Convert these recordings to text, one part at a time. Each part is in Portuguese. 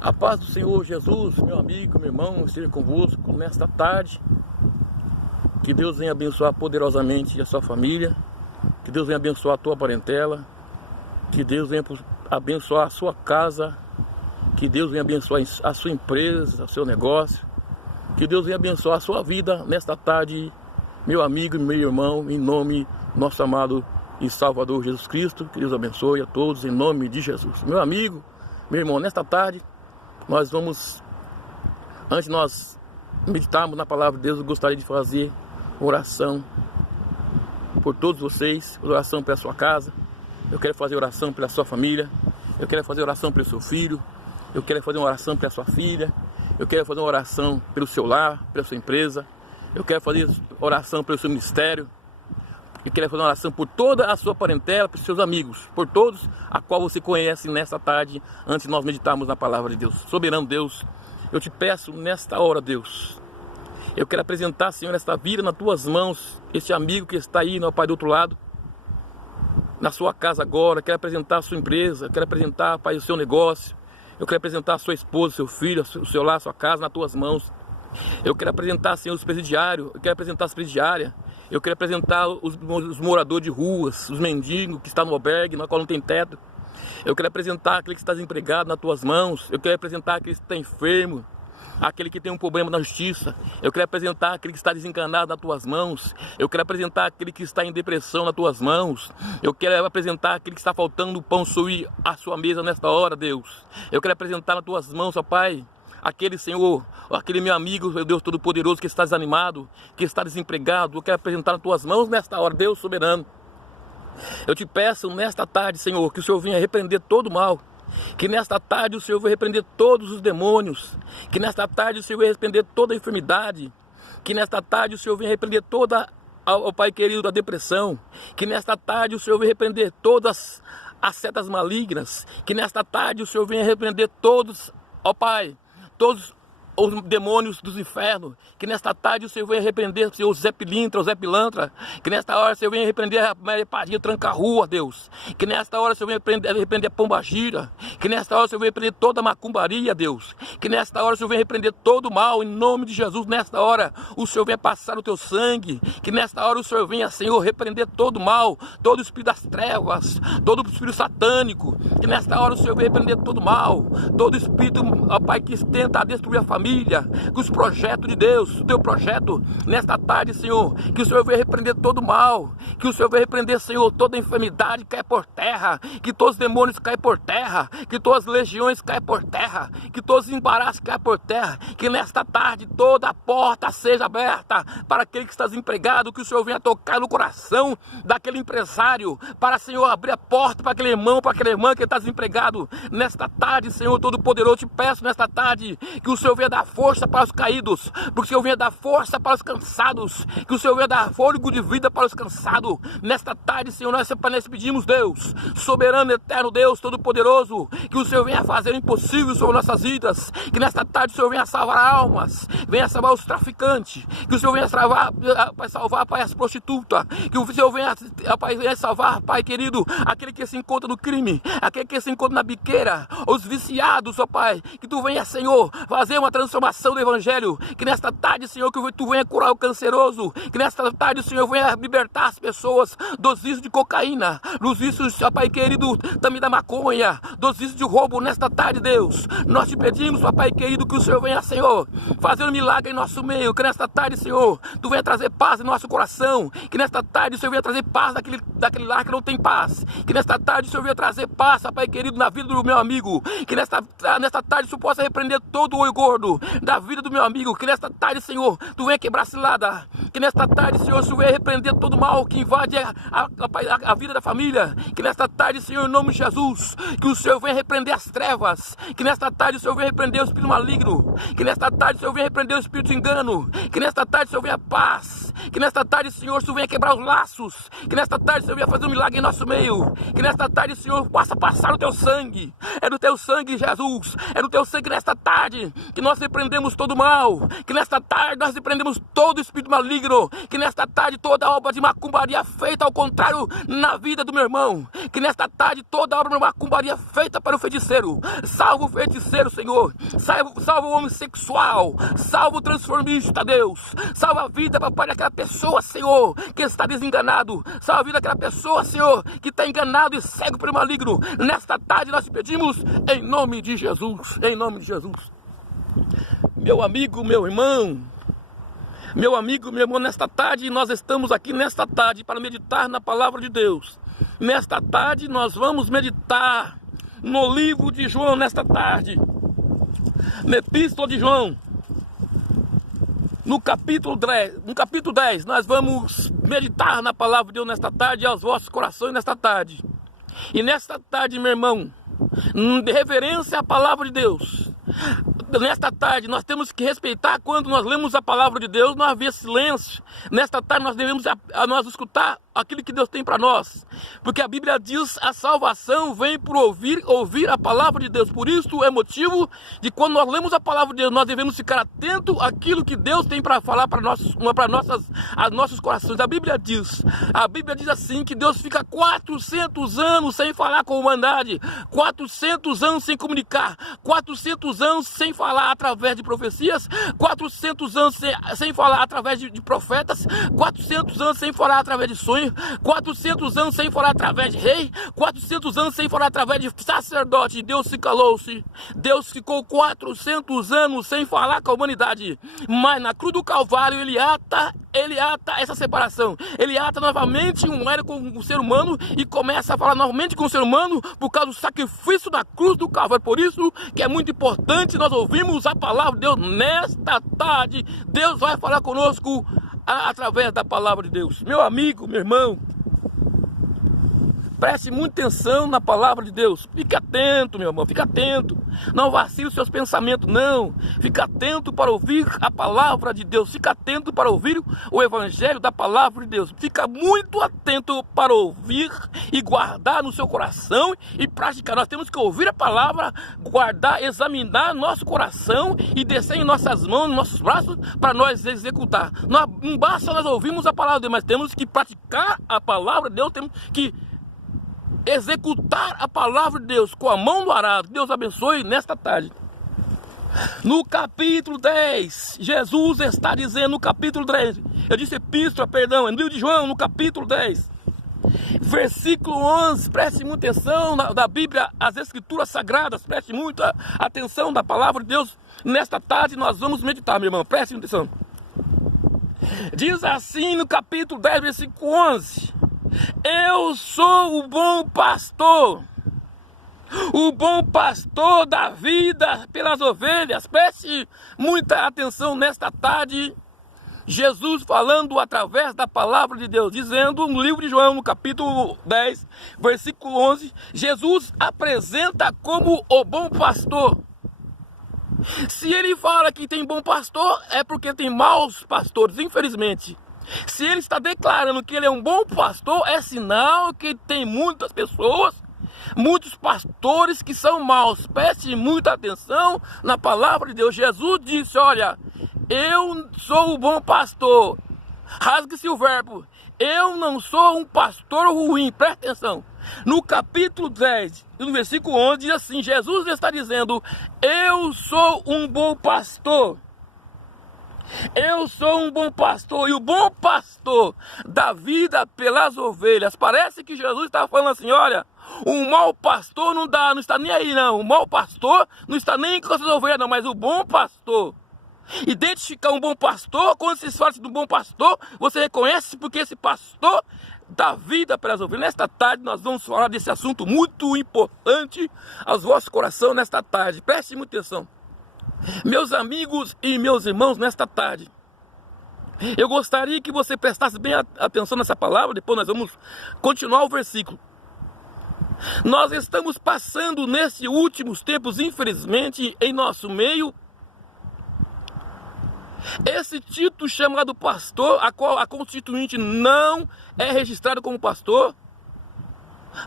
A paz do Senhor Jesus, meu amigo, meu irmão, esteja convosco nesta tarde. Que Deus venha abençoar poderosamente a sua família. Que Deus venha abençoar a tua parentela. Que Deus venha abençoar a sua casa. Que Deus venha abençoar a sua empresa, o seu negócio. Que Deus venha abençoar a sua vida nesta tarde, meu amigo e meu irmão, em nome do nosso amado e Salvador Jesus Cristo. Que Deus abençoe a todos em nome de Jesus. Meu amigo, meu irmão, nesta tarde nós vamos, antes de nós meditarmos na palavra de Deus, eu gostaria de fazer oração por todos vocês, oração pela sua casa. Eu quero fazer oração pela sua família. Eu quero fazer oração pelo seu filho. Eu quero fazer uma oração pela sua filha. Eu quero fazer uma oração pelo seu lar, pela sua empresa. Eu quero fazer oração pelo seu ministério. Eu quero fazer uma oração por toda a sua parentela, por seus amigos, por todos a qual você conhece nesta tarde, antes de nós meditarmos na palavra de Deus. Soberano Deus, eu te peço nesta hora, Deus, eu quero apresentar, Senhor, esta vida nas tuas mãos, este amigo que está aí, meu Pai, do outro lado, na sua casa agora. Eu quero apresentar a sua empresa, eu quero apresentar, Pai, o seu negócio, eu quero apresentar a sua esposa, seu filho, o seu lar, a sua casa nas tuas mãos. Eu quero apresentar, Senhor, os presidiários, eu quero apresentar as presidiárias. Eu quero apresentar os moradores de ruas, os mendigos que estão no albergue, na qual não tem teto. Eu quero apresentar aquele que está desempregado nas tuas mãos. Eu quero apresentar aquele que está enfermo, aquele que tem um problema na justiça. Eu quero apresentar aquele que está desencanado nas tuas mãos. Eu quero apresentar aquele que está em depressão nas tuas mãos. Eu quero apresentar aquele que está faltando pão sobre a sua mesa nesta hora, Deus. Eu quero apresentar nas tuas mãos, ó Pai, aquele, Senhor, aquele meu amigo, meu Deus Todo-Poderoso, que está desanimado, que está desempregado. Eu quero apresentar nas tuas mãos nesta hora, Deus soberano. Eu te peço nesta tarde, Senhor, que o Senhor venha repreender todo o mal. Que nesta tarde o Senhor venha repreender todos os demônios. Que nesta tarde o Senhor venha repreender toda a enfermidade. Que nesta tarde o Senhor venha repreender toda, ó Pai querido, a depressão. Que nesta tarde o Senhor venha repreender todas as setas malignas. Que nesta tarde o Senhor venha repreender todos, ó Pai, todos os demônios dos infernos. Que nesta tarde o Senhor venha repreender, Senhor, o Zé Pilintra, o Zé Pilantra. Que nesta hora o Senhor venha repreender a Maria Padilha, tranca-rua, Deus. Que nesta hora o Senhor venha repreender a pombagira. Que nesta hora o Senhor venha repreender toda a macumbaria, Deus. Que nesta hora o Senhor venha repreender todo o mal, em nome de Jesus. Nesta hora o Senhor venha passar o teu sangue. Que nesta hora o Senhor venha, Senhor, repreender todo o mal, todo o espírito das trevas, todo o espírito satânico. Que nesta hora o Senhor venha repreender todo o mal, todo espírito, ó Pai, que tenta destruir a família. Que os projetos de Deus, o teu projeto, nesta tarde, Senhor, que o Senhor venha repreender todo o mal, que o Senhor venha repreender, Senhor, toda enfermidade caia por terra, que todos os demônios caem por terra, que todas as legiões caem por terra, que todos os embaraços caem por terra, que nesta tarde toda a porta seja aberta para aquele que está desempregado, que o Senhor venha tocar no coração daquele empresário, para, Senhor, abrir a porta para aquele irmão, para aquela irmã que está desempregado. Nesta tarde, Senhor Todo-Poderoso, te peço nesta tarde que o Senhor venha dar força para os caídos, porque o Senhor venha dar força para os cansados, que o Senhor venha dar fôlego de vida para os cansados. Nesta tarde, Senhor, nós pedimos, Deus, soberano, eterno Deus, Todo-Poderoso, que o Senhor venha fazer o impossível sobre nossas vidas, que nesta tarde o Senhor venha salvar almas, venha salvar os traficantes, que o Senhor venha salvar, Pai, as prostitutas, que o Senhor venha salvar, Pai querido, aquele que se encontra no crime, aquele que se encontra na biqueira, os viciados, ó Pai, que tu venha, Senhor, fazer uma transformação do Evangelho, que nesta tarde, Senhor, que tu venha curar o canceroso, que nesta tarde, Senhor, venha libertar as pessoas dos vícios de cocaína, dos vícios, Pai querido, também da maconha, dos vícios de roubo. Nesta tarde, Deus, nós te pedimos, Pai querido, que o Senhor venha, Senhor, fazer um milagre em nosso meio, que nesta tarde, Senhor, tu venha trazer paz em nosso coração, que nesta tarde o Senhor venha trazer paz daquele lar que não tem paz, que nesta tarde o Senhor venha trazer paz, Pai querido, na vida do meu amigo, que nesta tarde o Senhor possa repreender todo o olho gordo da vida do meu amigo, que nesta tarde, Senhor, tu venha quebrar a cilada, que nesta tarde, Senhor, tu venha repreender todo o mal que invade a vida da família, que nesta tarde, Senhor, em nome de Jesus, que o Senhor venha repreender as trevas, que nesta tarde o Senhor venha repreender o espírito maligno, que nesta tarde o Senhor venha repreender o espírito de engano, que nesta tarde o Senhor venha paz, Que nesta tarde, Senhor, Tu venha quebrar os laços. Que nesta tarde, Senhor, venha fazer um milagre em nosso meio. Que nesta tarde, Senhor, possa passar o Teu sangue. É do Teu sangue, Jesus. É do Teu sangue nesta tarde que nós repreendemos todo mal. Que nesta tarde nós repreendemos todo espírito maligno. Que nesta tarde toda obra de macumbaria feita ao contrário na vida do meu irmão. Que nesta tarde toda obra de macumbaria feita para o feiticeiro. Salva o feiticeiro, Senhor. Salva o homem sexual. Salva o transformista, Deus. Salva a vida, papai, daquela pessoa, Senhor, que está desenganado. Salva a vida daquela pessoa, Senhor, que está enganado e cego pelo maligno. Nesta tarde nós te pedimos em nome de Jesus. Em nome de Jesus. Meu amigo, meu irmão, nesta tarde nós estamos aqui nesta tarde para meditar na palavra de Deus. Nesta tarde nós vamos meditar no livro de João nesta tarde. Na Epístola de João, no capítulo 10, nós vamos meditar na palavra de Deus nesta tarde aos vossos corações nesta tarde. E nesta tarde, meu irmão, de reverência à palavra de Deus, nesta tarde nós temos que respeitar quando nós lemos a palavra de Deus, não haver silêncio. Nesta tarde nós devemos nós escutar aquilo que Deus tem para nós, porque a Bíblia diz: a salvação vem por ouvir a palavra de Deus. Por isso é motivo de quando nós lemos a palavra de Deus, nós devemos ficar atentos àquilo que Deus tem para falar para nossos corações. A Bíblia diz assim, que Deus fica 400 anos sem falar com a humanidade, 400 anos sem comunicar, 400 anos sem falar através de profecias, 400 anos sem falar através de profetas, 400 anos sem falar através de sonhos, 400 anos sem falar através de rei, 400 anos sem falar através de sacerdote. Deus se calou-se. Deus ficou 400 anos sem falar com a humanidade. Mas na cruz do Calvário ele ata essa separação. Ele ata novamente um era com o ser humano e começa a falar novamente com o ser humano por causa do sacrifício da cruz do Calvário. Por isso que é muito importante nós ouvirmos a palavra de Deus nesta tarde. Deus vai falar conosco através da palavra de Deus. Meu amigo, meu irmão, preste muita atenção na palavra de Deus. Fique atento, meu irmão, fique atento. Não vacile os seus pensamentos, não. Fique atento para ouvir a palavra de Deus. Fique atento para ouvir o evangelho da palavra de Deus. Fica muito atento para ouvir e guardar no seu coração e praticar. Nós temos que ouvir a palavra, guardar, examinar nosso coração e descer em nossas mãos, nos nossos braços, para nós executar. Não basta nós ouvirmos a palavra de Deus, mas temos que praticar a palavra de Deus. Temos que executar a palavra de Deus com a mão no arado. Deus abençoe nesta tarde. No capítulo 10, Jesus está dizendo no capítulo 10, eu disse epístola, perdão, é no livro de João, no capítulo 10, versículo 11, preste muita atenção da Bíblia, as escrituras sagradas, preste muita atenção da palavra de Deus. Nesta tarde nós vamos meditar, meu irmão, preste atenção. Diz assim no capítulo 10, versículo 11: eu sou o bom pastor da vida pelas ovelhas. Preste muita atenção nesta tarde. Jesus falando através da palavra de Deus, dizendo no livro de João, no capítulo 10, versículo 11, Jesus apresenta como o bom pastor. Se ele fala que tem bom pastor, é porque tem maus pastores, infelizmente. Se ele está declarando que ele é um bom pastor, é sinal que tem muitas pessoas, muitos pastores que são maus. Preste muita atenção na palavra de Deus. Jesus disse: olha, eu sou o bom pastor. Rasgue-se o verbo. Eu não sou um pastor ruim. Preste atenção. No capítulo 10, no versículo 11, diz assim: Jesus está dizendo: eu sou um bom pastor. Eu sou um bom pastor, e o bom pastor dá vida pelas ovelhas. Parece que Jesus está falando assim: olha, o mau pastor não está nem aí não. O mau pastor não está nem com as ovelhas não, mas o bom pastor. Identificar um bom pastor, quando se fala de um bom pastor, você reconhece porque esse pastor dá vida pelas ovelhas. Nesta tarde nós vamos falar desse assunto muito importante aos vossos corações nesta tarde. Preste muita atenção. Meus amigos e meus irmãos, nesta tarde, eu gostaria que você prestasse bem atenção nessa palavra. Depois nós vamos continuar o versículo. Nós estamos passando nesses últimos tempos, infelizmente, em nosso meio, Esse título chamado pastor, a qual a constituinte não é registrada como pastor.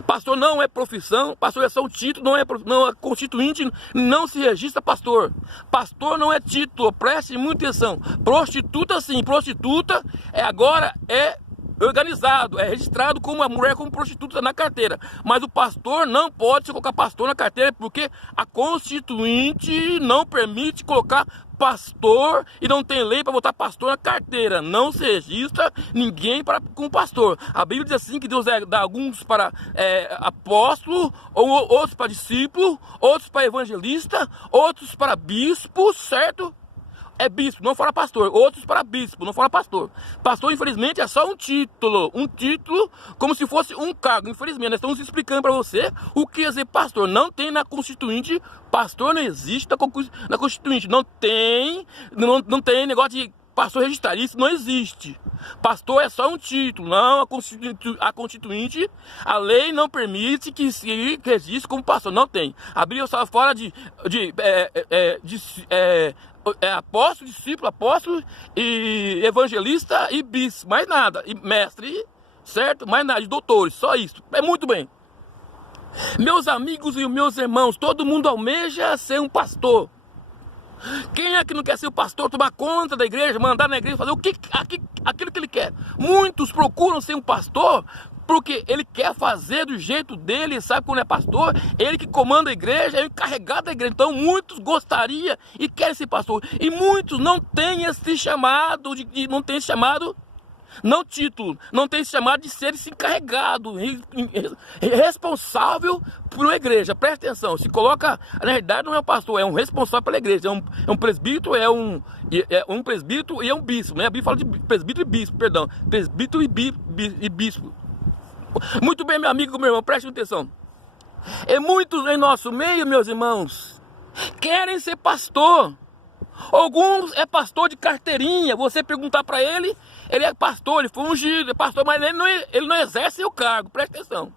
Pastor não é profissão, pastor é só um título, não a constituinte não se registra pastor. Pastor não é título, preste muita atenção. Prostituta sim, prostituta agora é organizado, é registrado como a mulher como prostituta na carteira. Mas o pastor não pode se colocar pastor na carteira, porque a constituinte não permite colocar pastor e não tem lei para botar pastor na carteira. Não se registra ninguém como pastor. A Bíblia diz assim que Deus dá alguns para apóstolo, outros para discípulo, outros para evangelista, outros para bispo, certo? É bispo, não fala pastor. Outros para bispo, não fala pastor. Pastor, infelizmente, é só um título como se fosse um cargo. Infelizmente, nós estamos explicando para você o que é dizer pastor. Não tem na Constituinte, pastor não existe na Constituinte. Não tem negócio de pastor registrado, isso não existe. Pastor é só um título, não a Constituinte, a lei não permite que se exista como pastor, não tem. A Bíblia só fala de apóstolo, discípulo, apóstolo e evangelista e bispo, mais nada, e mestre, certo? Mais nada, de doutores, só isso. É muito bem. Meus amigos e meus irmãos, todo mundo almeja ser um pastor. Quem é que não quer ser o pastor, tomar conta da igreja, mandar na igreja, fazer aquilo que ele quer? Muitos procuram ser um pastor porque ele quer fazer do jeito dele, sabe quando é pastor? Ele que comanda a igreja, é o encarregado da igreja. Então muitos gostariam e querem ser pastor. E muitos não têm esse chamado, não tem esse chamado, não título, não tem esse chamado de ser esse encarregado, responsável por uma igreja. Presta atenção, se coloca, na realidade não é um pastor, é um responsável pela igreja, é um presbítero, é um presbítero e é um bispo, né? A Bíblia fala de presbítero e bispo, perdão, presbítero e bispo. Muito bem, meu amigo, meu irmão, preste atenção. E muitos em nosso meio, meus irmãos, querem ser pastor. Alguns é pastor de carteirinha. Você perguntar para ele, ele é pastor, ele foi ungido, é pastor, mas ele não exerce o cargo, presta atenção.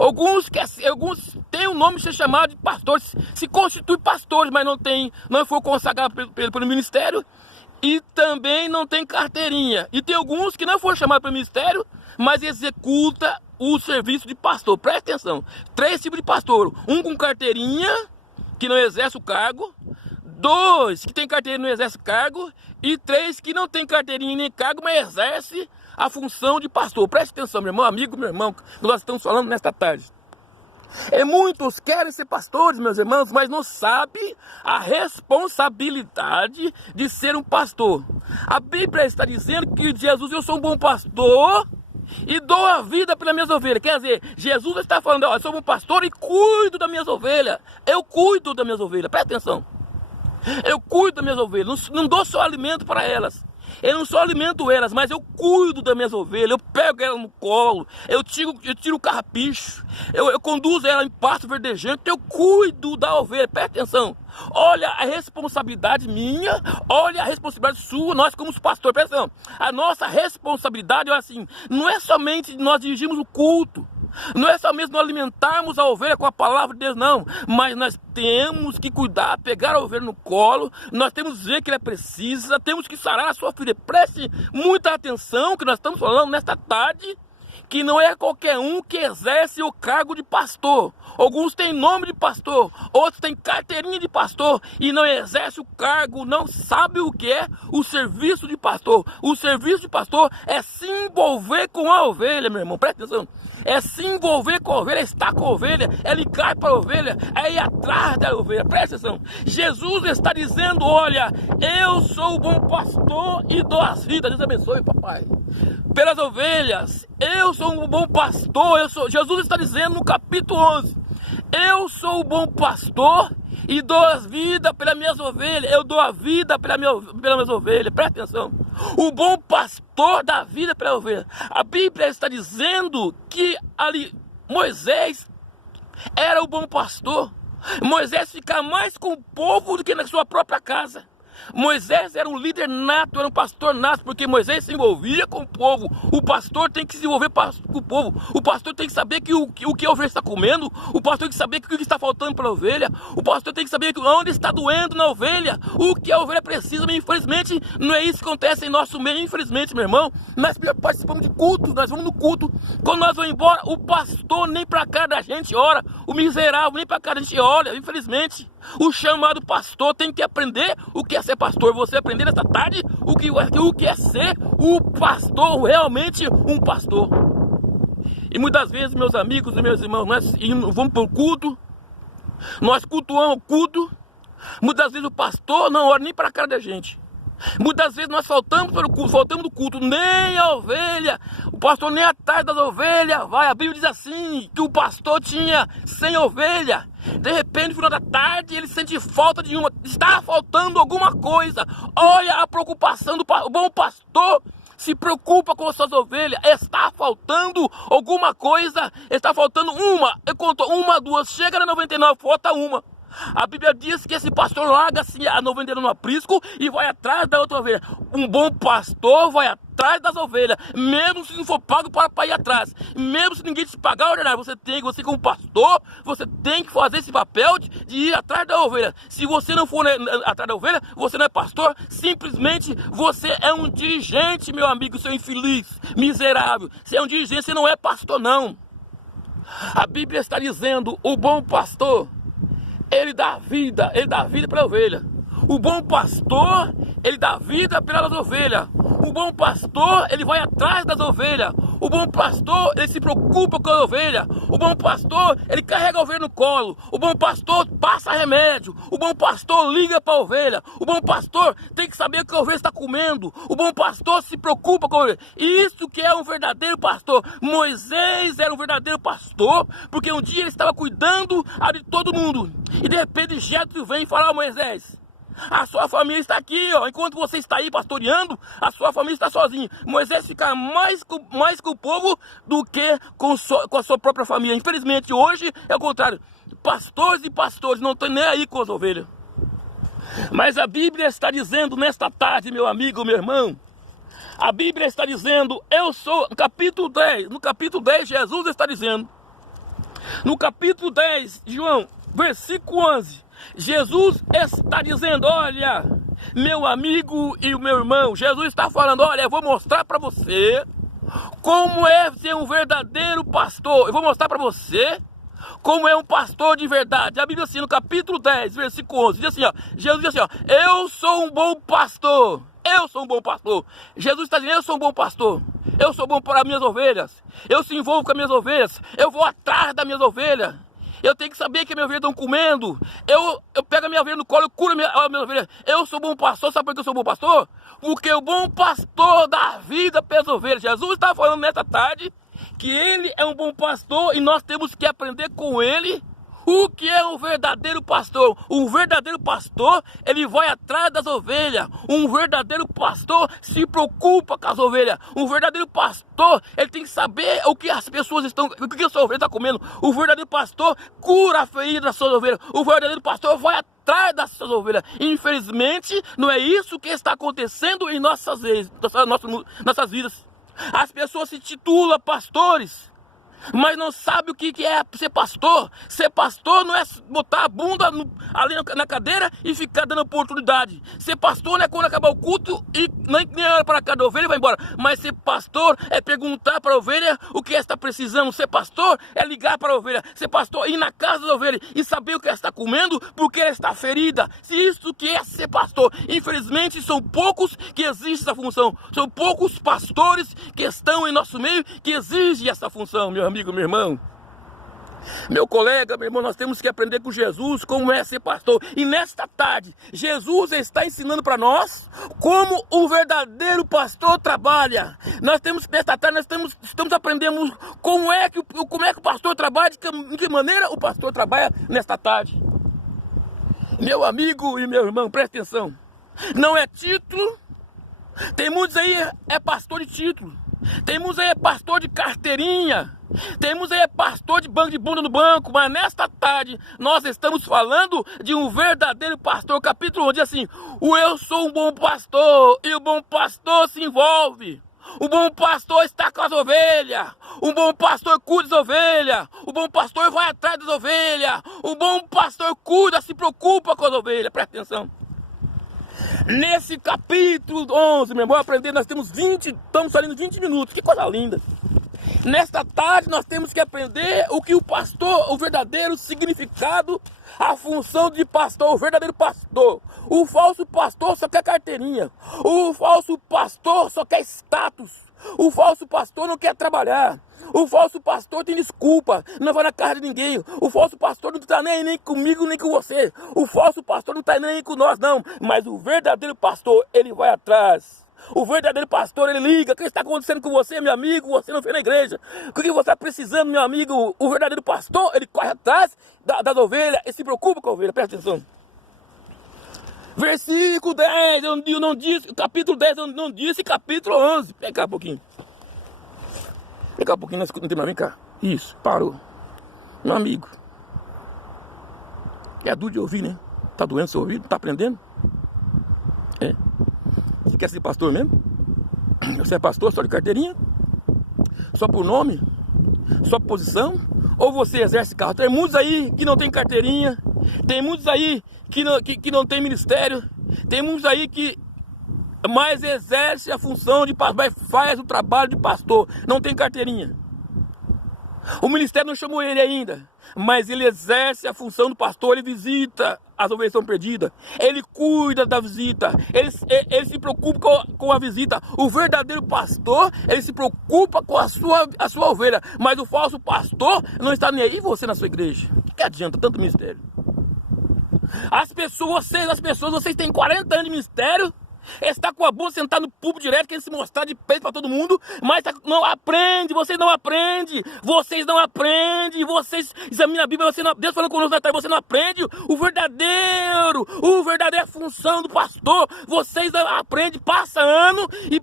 Alguns têm o nome de ser chamado de pastores, se constituem pastores, mas não foi consagrado pelo ministério e também não tem carteirinha. E tem alguns que não foram chamados pelo ministério, mas executa o serviço de pastor. Presta atenção, 3 tipos de pastor: um com carteirinha, que não exerce o cargo; 2 que tem carteirinha e não exerce cargo; e 3 que não tem carteirinha nem cargo, mas exerce a função de pastor. Preste atenção, meu irmão, amigo, meu irmão, que nós estamos falando nesta tarde. E muitos querem ser pastores, meus irmãos, mas não sabem a responsabilidade de ser um pastor. A Bíblia está dizendo que Jesus, eu sou um bom pastor e dou a vida pelas minhas ovelhas. Quer dizer, Jesus está falando, eu sou um pastor e cuido das minhas ovelhas. Eu cuido das minhas ovelhas, presta atenção. Eu cuido das minhas ovelhas, não dou só alimento para elas. Eu não só alimento elas, mas eu cuido das minhas ovelhas. Eu pego elas no colo, eu tiro o carrapicho, eu conduzo elas em pasto verdejante. Eu cuido da ovelha, presta atenção. Olha a responsabilidade minha, olha a responsabilidade sua, nós como pastores, presta atenção. A nossa responsabilidade é assim, não é somente nós dirigirmos o culto, não é só mesmo nós alimentarmos a ovelha com a palavra de Deus, não. Mas nós temos que cuidar, pegar a ovelha no colo, nós temos que ver que ela precisa, temos que sarar a sua ferida. Preste muita atenção que nós estamos falando nesta tarde, que não é qualquer um que exerce o cargo de pastor. Alguns têm nome de pastor, outros têm carteirinha de pastor e não exerce o cargo, não sabe o que é o serviço de pastor. O serviço de pastor é se envolver com a ovelha, meu irmão, presta atenção. É se envolver com a ovelha, é estar com a ovelha, é ligar para a ovelha, é ir atrás da ovelha. Presta atenção, Jesus está dizendo, olha, eu sou o bom pastor e dou as vidas. Deus abençoe, papai, pelas ovelhas. Eu sou um bom pastor, Jesus está dizendo no capítulo 11, eu sou o bom pastor e dou as vidas pelas minhas ovelhas. Eu dou a vida pelas minhas ovelhas. Presta atenção. O bom pastor dá a vida pela ovelha. A Bíblia está dizendo que ali Moisés era o bom pastor. Moisés ficava mais com o povo do que na sua própria casa. Moisés era um líder nato, era um pastor nato, porque Moisés se envolvia com o povo. O pastor tem que se envolver com o povo. O pastor tem que saber o que a ovelha está comendo. O pastor tem que saber o que está faltando para a ovelha. O pastor tem que saber onde está doendo na ovelha. O que a ovelha precisa. Mas, infelizmente, não é isso que acontece em nosso meio. Infelizmente, meu irmão, nós participamos de culto, nós vamos no culto. Quando nós vamos embora, o pastor nem para cá da gente ora. O miserável nem para cá da gente olha. Infelizmente, o chamado pastor tem que aprender o que é ser pastor. Você aprender nessa tarde o que é ser o pastor, realmente um pastor. E muitas vezes, meus amigos e meus irmãos, nós vamos para o culto, nós cultuamos o culto. Muitas vezes o pastor não ora nem para a cara da gente. Muitas vezes nós faltamos do culto, nem a ovelha, o pastor nem atrás das ovelhas vai. A Bíblia diz assim, que o pastor tinha 100 ovelhas. De repente, no final da tarde, ele sente falta de uma, está faltando alguma coisa. Olha a preocupação do bom pastor, se preocupa com as suas ovelhas. Está faltando alguma coisa, está faltando uma, eu conto uma, duas, chega na 99, falta uma. A Bíblia diz que esse pastor larga assim a 99 no aprisco e vai atrás da outra ovelha. Um bom pastor vai atrás das ovelhas, mesmo se não for pago para ir atrás, mesmo se ninguém te pagar, você como pastor, você tem que fazer esse papel de ir atrás da ovelha. Se você não for atrás da ovelha, você não é pastor, simplesmente você é um dirigente, meu amigo, seu infeliz, miserável. Você é um dirigente, você não é pastor não. A Bíblia está dizendo, o bom pastor, ele dá vida para a ovelha. O bom pastor, ele dá vida pelas ovelhas. O bom pastor, ele vai atrás das ovelhas. O bom pastor, ele se preocupa com a ovelha. O bom pastor, ele carrega a ovelha no colo. O bom pastor passa remédio. O bom pastor liga para a ovelha. O bom pastor tem que saber o que a ovelha está comendo. O bom pastor se preocupa com a ovelha. E isso que é um verdadeiro pastor. Moisés era um verdadeiro pastor, porque um dia ele estava cuidando de todo mundo. E de repente Jetro vem e fala, Moisés, a sua família está aqui, ó. Enquanto você está aí pastoreando, a sua família está sozinha. Moisés fica mais com o povo do que com a sua própria família. Infelizmente hoje é o contrário. Pastores e pastores não estão nem aí com as ovelhas. Mas a Bíblia está dizendo nesta tarde, meu amigo, meu irmão, a Bíblia está dizendo, no capítulo 10, Jesus está dizendo, no capítulo 10, João, versículo 11, Jesus está dizendo, olha, meu amigo e o meu irmão, Jesus está falando, olha, eu vou mostrar para você como é ser um verdadeiro pastor. Eu vou mostrar para você como é um pastor de verdade. A Bíblia assim, no capítulo 10, versículo 11, diz assim, ó, Jesus diz assim, ó, eu sou um bom pastor. Eu sou um bom pastor. Jesus está dizendo, eu sou um bom pastor. Eu sou bom para as minhas ovelhas. Eu se envolvo com as minhas ovelhas. Eu vou atrás das minhas ovelhas. Eu tenho que saber que as minhas ovelhas estão comendo. Eu pego a minha ovelha no colo, eu curo a minha ovelha. Eu sou bom pastor. Sabe por que eu sou bom pastor? Porque o bom pastor dá vida pelas ovelhas. Jesus está falando nessa tarde que ele é um bom pastor e nós temos que aprender com ele o que é um verdadeiro pastor. Um verdadeiro pastor, ele vai atrás das ovelhas. Um verdadeiro pastor se preocupa com as ovelhas. Um verdadeiro pastor, ele tem que saber o que as pessoas estão, o que a sua ovelha está comendo. O verdadeiro pastor cura a ferida das suas ovelhas. O verdadeiro pastor vai atrás das suas ovelhas. Infelizmente, não é isso que está acontecendo em nossas vidas. As pessoas se titulam pastores, mas não sabe o que é ser pastor. Ser pastor não é botar a bunda ali na cadeira e ficar dando oportunidade. Ser pastor não é quando acabar o culto e nem olha para cada ovelha e vai embora. Mas ser pastor é perguntar para a ovelha o que ela está precisando. Ser pastor é ligar para a ovelha. Ser pastor é ir na casa da ovelha e saber o que ela está comendo porque ela está ferida. Se isso que é ser pastor. Infelizmente são poucos que exigem essa função. São poucos pastores que estão em nosso meio que exigem essa função, meu amigo, meu irmão, meu colega, meu irmão, nós temos que aprender com Jesus como é ser pastor. E nesta tarde, Jesus está ensinando para nós como o verdadeiro pastor trabalha. Nesta tarde, estamos aprendendo como é que o pastor trabalha, de que maneira o pastor trabalha nesta tarde. Meu amigo e meu irmão, presta atenção. Não é título. Tem muitos aí, é pastor de título. Tem muitos aí, é pastor de carteirinha. Temos aí pastor de banco de bunda no banco, mas nesta tarde nós estamos falando de um verdadeiro pastor. Capítulo 1 diz assim: eu sou um bom pastor, e o bom pastor se envolve. O bom pastor está com as ovelhas. O bom pastor cuida das ovelhas. O bom pastor vai atrás das ovelhas. O bom pastor cuida, se preocupa com as ovelhas. Presta atenção. Nesse capítulo 11, meu irmão, aprender, nós temos estamos falando 20 minutos. Que coisa linda. Nesta tarde nós temos que aprender o que o pastor, o verdadeiro significado, a função de pastor, o verdadeiro pastor. O falso pastor só quer carteirinha. O falso pastor só quer status. O falso pastor não quer trabalhar. O falso pastor tem desculpa, não vai na casa de ninguém. O falso pastor não está nem comigo, nem com você. O falso pastor não está nem com nós, não. Mas o verdadeiro pastor, ele vai atrás. O verdadeiro pastor, ele liga: o que está acontecendo com você, meu amigo? Você não foi na igreja. O que você está precisando, meu amigo? O verdadeiro pastor, ele corre atrás das ovelhas e se preocupa com a ovelha. Presta atenção. Versículo 10, eu não disse, capítulo 10, eu não disse, capítulo 11. Vem cá um pouquinho. Vem cá um pouquinho, nós escutamos, vem cá. Isso, parou. Meu amigo. É duro de ouvir, né? Tá doendo seu ouvido? Tá aprendendo? É. Você quer ser pastor mesmo? Você é pastor só de carteirinha? Só por nome? Só por posição? Ou você exerce cargo? Tem muitos aí que não tem carteirinha. Tem muitos aí que não tem ministério. Tem muitos aí que mais exerce a função de pastor, mas faz o trabalho de pastor. Não tem carteirinha. O ministério não chamou ele ainda, mas ele exerce a função do pastor. Ele visita as ovelhas que são perdidas. Ele cuida da visita. Ele se preocupa com a visita. O verdadeiro pastor, ele se preocupa com a sua ovelha. Mas o falso pastor não está nem aí. E você na sua igreja? O que adianta tanto ministério? Vocês têm 40 anos de ministério. Está com a bunda sentada no púlpito direto, querendo se mostrar de peito para todo mundo, mas não aprende, vocês não aprendem, vocês examinam a Bíblia, Deus falando conosco na tarde, você não aprende o verdadeiro função do pastor. Vocês não aprendem, passa ano e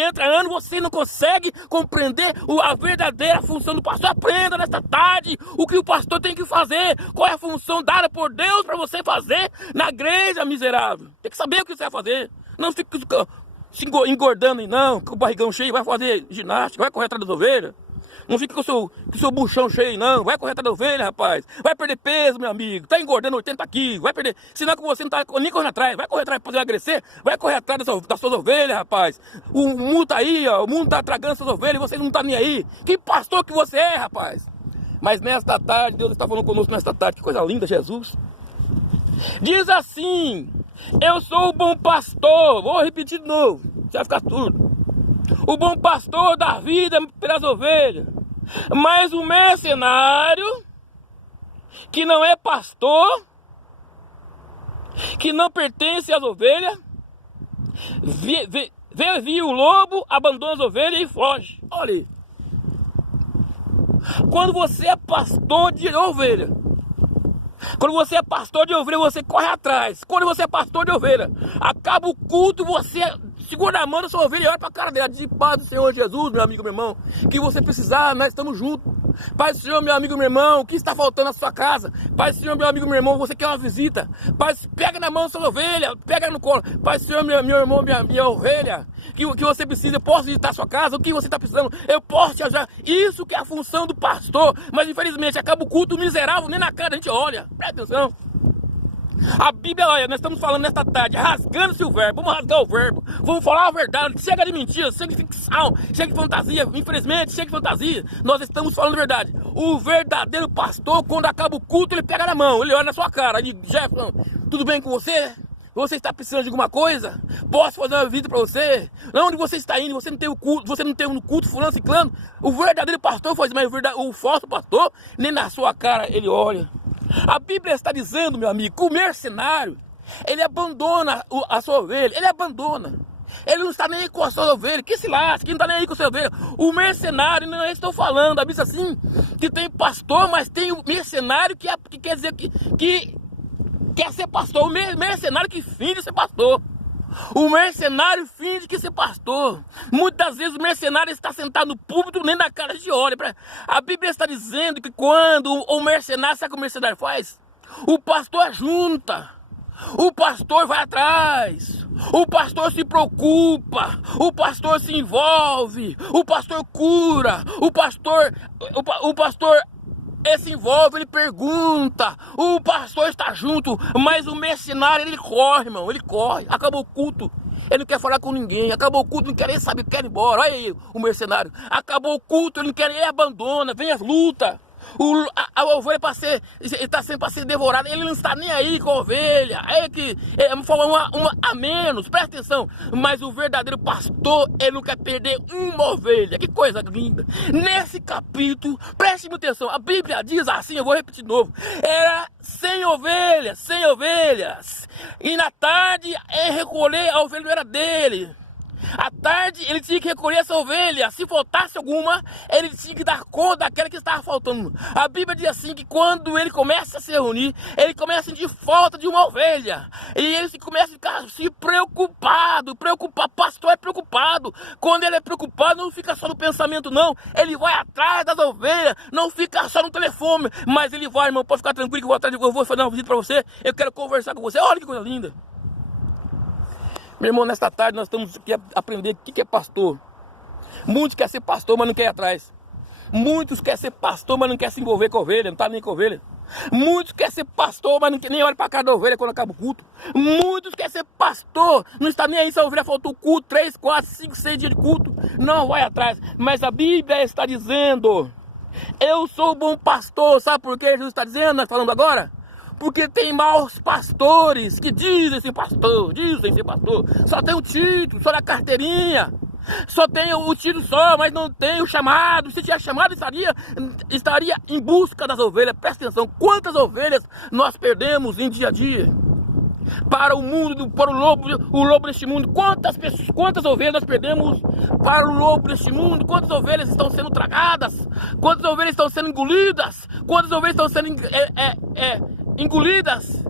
entra ano, você não consegue compreender a verdadeira função do pastor. Aprenda nesta tarde o que o pastor tem que fazer, qual é a função dada por Deus para você fazer na igreja, miserável. Tem que saber o que você vai fazer. Não fique se engordando, não, com o barrigão cheio. Vai fazer ginástica, vai correr atrás das ovelhas. Não fique com o seu buchão cheio, não. Vai correr atrás das ovelhas, rapaz. Vai perder peso, meu amigo. Tá engordando 80 quilos. Vai perder. Senão que você não tá nem correndo atrás. Vai correr atrás para poder emagrecer. Vai correr atrás das suas ovelhas, rapaz. O mundo tá aí, ó. O mundo tá tragando suas ovelhas e você não tá nem aí. Que pastor que você é, rapaz. Mas nesta tarde, Deus está falando conosco nesta tarde. Que coisa linda, Jesus. Diz assim: eu sou o bom pastor. Vou repetir de novo, você vai ficar surdo. O bom pastor dá vida pelas ovelhas. Mas o mercenário, que não é pastor, que não pertence às ovelhas, vê o lobo, abandona as ovelhas e foge. Olha aí. Quando você é pastor de ovelha, você corre atrás. Quando você é pastor de ovelha, acaba o culto, você segura a mão da sua ovelha e olha para a cara dela. Diz: paz do Senhor Jesus, meu amigo, meu irmão. Que você precisar, nós estamos juntos. Paz do Senhor, meu amigo, meu irmão. O que está faltando na sua casa? Paz do Senhor, meu amigo, meu irmão. Você quer uma visita? Paz, pega na mão da sua ovelha, pega no colo. Paz do Senhor, meu irmão, minha ovelha. Que você precisa, eu posso visitar a sua casa. O que você está precisando, eu posso te ajudar. Isso que é a função do pastor. Mas infelizmente acaba o culto miserável, nem na cara a gente olha. Presta atenção. A Bíblia, olha, nós estamos falando nesta tarde, rasgando-se o verbo. Vamos rasgar o verbo, vamos falar a verdade. Chega de mentira, chega de ficção, chega de fantasia. Infelizmente, chega de fantasia. Nós estamos falando a verdade. O verdadeiro pastor, quando acaba o culto, ele pega na mão, ele olha na sua cara, ele diz: Jefferson, tudo bem com você? Você está precisando de alguma coisa? Posso fazer uma visita para você? Onde você está indo? Você não tem o culto, você não tem um culto fulano, ciclano. O verdadeiro pastor faz, mas o falso pastor, nem na sua cara ele olha. A Bíblia está dizendo, meu amigo, que o mercenário, ele abandona a sua ovelha, ele abandona. Ele não está nem aí com a sua ovelha, que se lasque, que não está nem aí com a sua ovelha. O mercenário, não é isso que eu estou falando, a Bíblia diz assim, que tem pastor, mas tem o mercenário que quer dizer que quer ser pastor, o mercenário que finge ser pastor. O mercenário finge que ser pastor. Muitas vezes o mercenário está sentado no púlpito, nem na cara de olha. A Bíblia está dizendo que quando o mercenário, sabe o que o mercenário faz? O pastor ajunta. O pastor vai atrás. O pastor se preocupa. O pastor se envolve. O pastor cura. O pastor se envolve, ele pergunta. O pastor está junto, mas o mercenário, ele corre, irmão, ele corre. Acabou o culto, ele não quer falar com ninguém. Acabou o culto, não quer nem saber, quer ir embora. Olha aí o mercenário. Acabou o culto, ele não quer, ele abandona, vem as lutas. A ovelha está sempre para ser devorada. Ele não está nem aí com a ovelha. É que uma a menos, presta atenção. Mas o verdadeiro pastor, ele não quer perder uma ovelha. Que coisa linda. Nesse capítulo, preste atenção. A Bíblia diz assim, eu vou repetir de novo. Era 100 ovelhas. E na tarde, recolher a ovelha não era dele. À tarde ele tinha que recolher essa ovelha. Se faltasse alguma, ele tinha que dar conta daquela que estava faltando. A Bíblia diz assim que quando ele começa a se reunir, ele começa a sentir falta de uma ovelha. E ele começa a ficar preocupado. Pastor é preocupado. Quando ele é preocupado, não fica só no pensamento não. Ele vai atrás das ovelhas. Não fica só no telefone. Mas ele vai, irmão, pode ficar tranquilo que eu vou fazer uma visita para você. Eu quero conversar com você. Olha que coisa linda. Meu irmão, nesta tarde nós estamos aqui a aprender o que é pastor. Muitos querem ser pastor, mas não querem ir atrás. Muitos querem ser pastor, mas não querem se envolver com a ovelha, não está nem com a ovelha. Muitos querem ser pastor, mas nem olha para a cara da ovelha quando acaba o culto. Muitos querem ser pastor, não está nem aí se a ovelha faltou culto, 3, 4, 5, 6 dias de culto. Não vai atrás. Mas a Bíblia está dizendo, eu sou o bom pastor. Sabe por que Jesus está dizendo, nós falando agora? Porque tem maus pastores que dizem ser pastor. Só tem o título, só a carteirinha. Só tem o título só, mas não tem o chamado. Se tivesse chamado, estaria em busca das ovelhas. Presta atenção, quantas ovelhas nós perdemos em dia a dia? Para o mundo, para o lobo deste mundo. Quantas ovelhas nós perdemos para o lobo deste mundo? Quantas ovelhas estão sendo tragadas? Quantas ovelhas estão sendo engolidas? Quantas ovelhas estão sendo engolidas,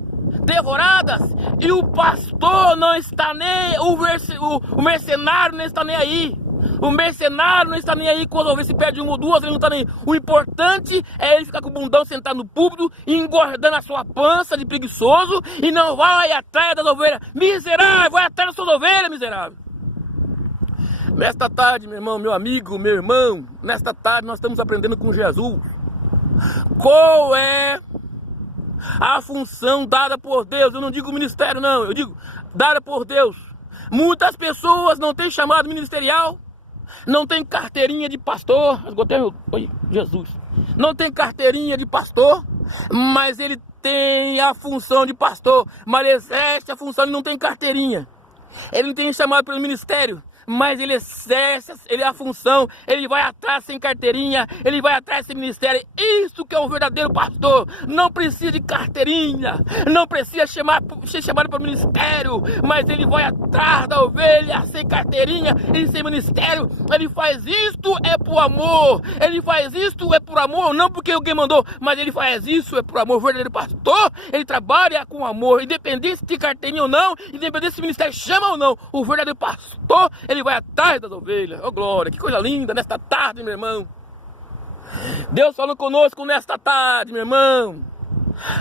devoradas? E o pastor não está nem, o mercenário não está nem aí. O mercenário não está nem aí quando a ovelha se perde uma ou duas, ele não está nem. O importante é ele ficar com o bundão sentado no púlpito, engordando a sua pança de preguiçoso e não vai atrás das ovelhas. Miserável, vai atrás das suas ovelhas, miserável. Nesta tarde, meu irmão, meu amigo, meu irmão, nesta tarde nós estamos aprendendo com Jesus qual é a função dada por Deus. Eu não digo ministério não, eu digo dada por Deus. Muitas pessoas não têm chamado ministerial, não tem carteirinha de pastor. Oi, Jesus. Não tem carteirinha de pastor, mas ele tem a função de pastor, mas ele exerce a função, ele não tem carteirinha. Ele não tem chamado pelo ministério, mas ele exerce a função, ele vai atrás sem carteirinha, ele vai atrás sem ministério. Isso que é o verdadeiro pastor. Não precisa de carteirinha, não precisa ser chamado para o ministério, mas ele vai atrás da ovelha sem carteirinha e sem ministério. Ele faz isto é por amor, ele faz isto é por amor, não porque alguém mandou, mas ele faz isso é por amor. O verdadeiro pastor, ele trabalha com amor, independente de carteirinha ou não, independente se o ministério chama ou não. O verdadeiro pastor, ele vai atrás das ovelhas. Oh glória, que coisa linda nesta tarde, meu irmão. Deus falando conosco nesta tarde, meu irmão.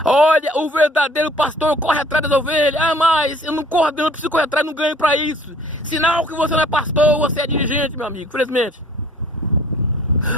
Olha, o verdadeiro pastor corre atrás das ovelhas. Ah, mas eu não preciso correr atrás, não ganho para isso. Sinal que você não é pastor, você é dirigente, meu amigo, infelizmente.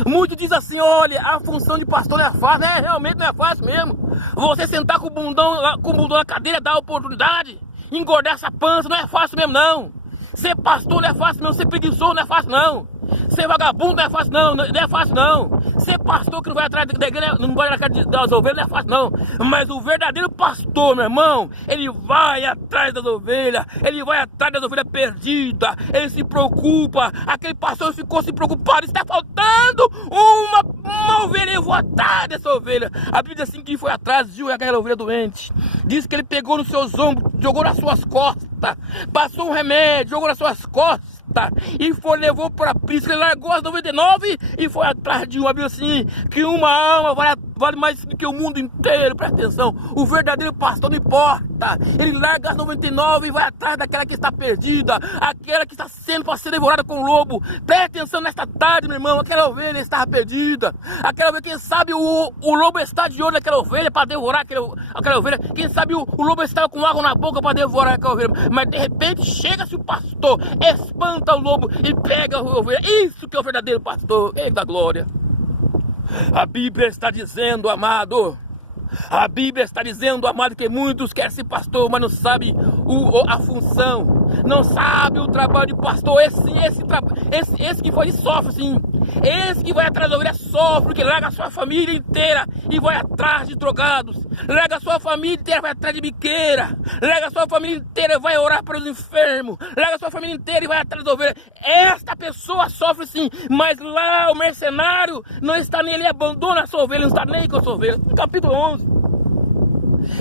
Muitos dizem assim, olha, a função de pastor não é fácil. Realmente não é fácil mesmo. Você sentar com o bundão na cadeira, dar oportunidade, engordar essa pança, não é fácil mesmo não. Ser pastor não é fácil não, ser preguiçoso não é fácil não. Ser vagabundo não é fácil não, não é fácil não. Ser pastor que não vai atrás da igreja, não vai atrás das ovelhas não é fácil não. Mas o verdadeiro pastor, meu irmão, ele vai atrás das ovelhas, ele vai atrás das ovelhas perdidas, ele se preocupa. Aquele pastor ficou se preocupado, está faltando uma ovelha, eu vou atrás dessa ovelha. A Bíblia diz assim que foi atrás, viu aquela ovelha doente. Diz que ele pegou nos seus ombros, jogou nas suas costas, passou um remédio, jogou nas suas costas e levou para a prisca. Ele largou as 99 e foi atrás de uma. Viu assim, que uma alma vale mais do que o mundo inteiro. Presta atenção, o verdadeiro pastor não importa. Ele larga as 99 e vai atrás daquela que está perdida, aquela que está sendo para ser devorada com o lobo. Presta atenção nesta tarde, meu irmão, aquela ovelha estava perdida. Aquela ovelha, quem sabe o lobo está de olho naquela ovelha para devorar aquela ovelha. Quem sabe o lobo estava com água na boca para devorar aquela ovelha. Mas de repente chega-se o pastor, espanta o lobo e pega a ovelha. Isso que é o verdadeiro pastor. Eita glória! A Bíblia está dizendo, amado, a Bíblia está dizendo, amado, que muitos querem ser pastor, mas não sabem a função, não sabe o trabalho de pastor. Esse que foi sofre, sim. Esse que vai atrás da ovelha sofre, que larga a sua família inteira e vai atrás de drogados, larga a sua família inteira e vai atrás de biqueira, larga a sua família inteira e vai orar para os enfermos, larga a sua família inteira e vai atrás da ovelha. Esta pessoa sofre, sim, mas lá o mercenário não está nem, ele abandona a sua ovelha, não está nem com a sua ovelha. No capítulo 11.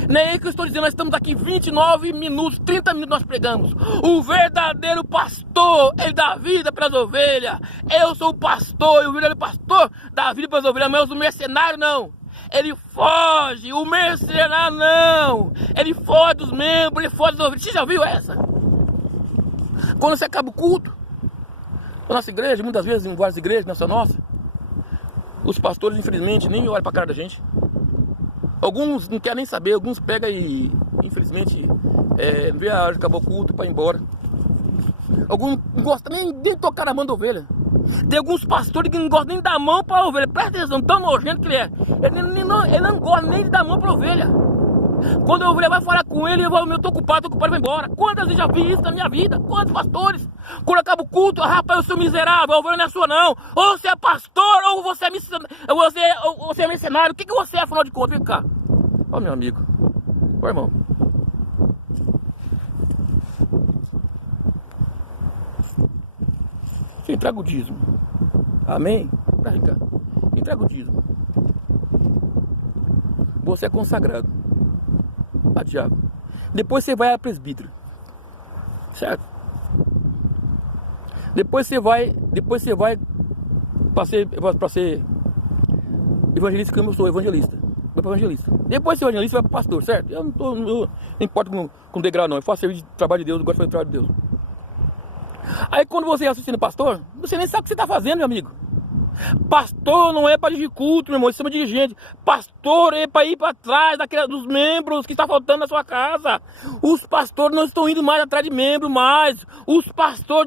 Não é aí que eu estou dizendo, nós estamos aqui 29 minutos, 30 minutos nós pregamos. O verdadeiro pastor, ele dá vida para as ovelhas. Eu sou o pastor, e o verdadeiro pastor dá vida para as ovelhas, mas o mercenário não. Ele foge, o mercenário não. Ele foge dos membros, ele foge das ovelhas. Você já viu essa? Quando você acaba o culto, na nossa igreja, muitas vezes em várias igrejas, nessa nossa, os pastores infelizmente nem olham para a cara da gente. Alguns não querem nem saber, alguns pegam e, infelizmente, não vê a hora de acabar o culto para ir embora. Alguns não gostam nem de tocar na mão da ovelha. Tem alguns pastores que não gostam nem da mão para a ovelha. Presta atenção, tão nojento que ele é. Ele não gosta nem de dar mão para a ovelha. Quando a ovelha vai falar com ele, eu estou ocupado, vai embora. Quantas vezes já vi isso na minha vida? Quantos pastores? Quando acaba o culto, rapaz, eu sou miserável, a ovelha não é sua não. Ou você é pastor, ou você é mercenário. O que você é, afinal de contas? Vem cá. Ó, meu amigo. Ó, irmão. Você entrega o dízimo. Amém? Vem cá. Entrega o dízimo. Você é consagrado a diabo. Depois você vai a presbítero, certo? Depois você vai para ser evangelista, como eu sou evangelista. Vai para evangelista. Depois de ser evangelista, vai para pastor, certo? Eu não importo com degrau não. Eu faço serviço de trabalho de Deus, eu gosto de fazer trabalho de Deus. Aí quando você é assistindo pastor, você nem sabe o que você está fazendo, meu amigo. Pastor não é para dirigir culto, meu irmão, isso chama dirigente. Pastor é para ir para trás dos membros que está faltando na sua casa. Os pastores não estão indo mais atrás de membros mais. Os pastores não